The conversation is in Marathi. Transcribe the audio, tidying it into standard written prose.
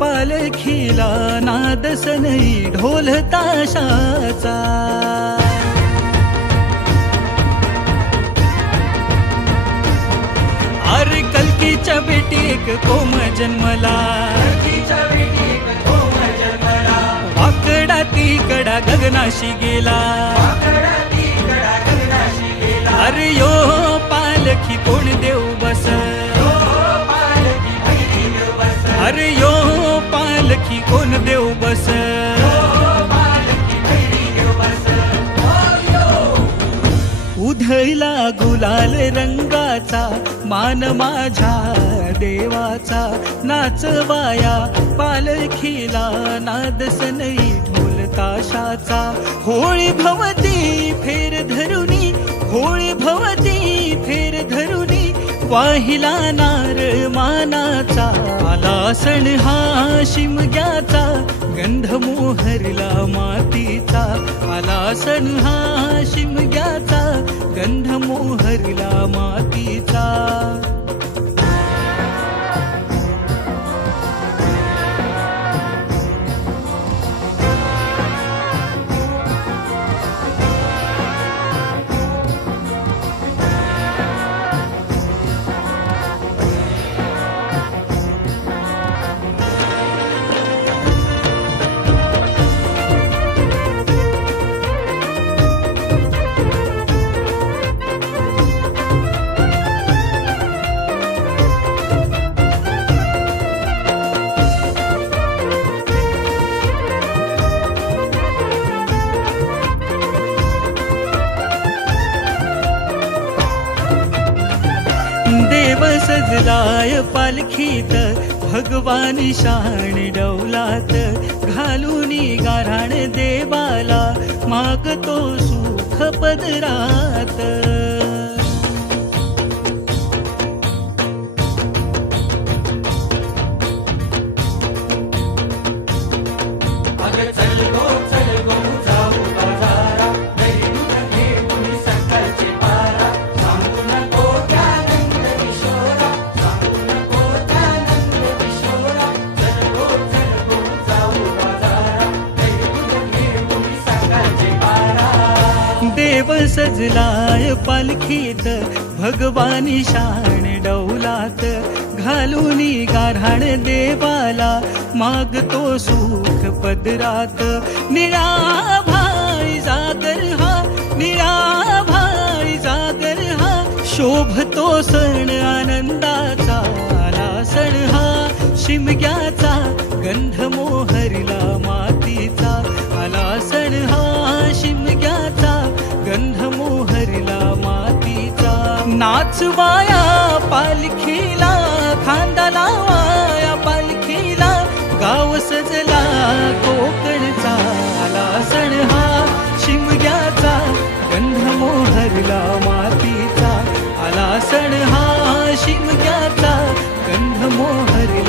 पालखीला नाद सनई ढोल ताशाचा। अरे कल्कीच्या बेटीक कोम जन्मला, वाकडा तिकडा गगनाशी गेला। अरे यो पालखी कोण देव बस, अरे यो पालखी कोण देव बस। उधळला गुलाल रंगाचा मान माझ्या देवाचा, नाचवाया पालखीला नाद सनई ढोल ताशाचा। होळी भवती फेर धरुनी, होळी भवती फेर धरुनी, वाहिला नार मानाचा। आला सण हा शिमग्याचा, गंध मोहरला मातीचा। आला सण हा शिमग्याचा, गंध मोहरला मातीचा। देव सजलाय पालखीत, भगवान शान डौलात। घालूनी गाऱ्हाण देवाला, मागतो सुख पदरात। देव सजलाय पालखीत, भगवानी शान डौलात। घालूनी गाऱ्हाण देवाला, मागतो सुख पदरात। निळा भाई जागर हा, निळा भाई जागर हा, शोभतो सण आनंदाचा। आला सण हा शिमग्याचा, गंध मोहरला मातीचा। आला सण हा शिमग्याचा, गंध मोहरला मातीचा। नाचवाया पालखीला, खांदा लावाया पालखीला, गाव सजला कोकणचा। आला सण हा शिमग्याचा, गंध मोहरला मातीचा। आला सण हा शिमग्याचा, गंध मोहरला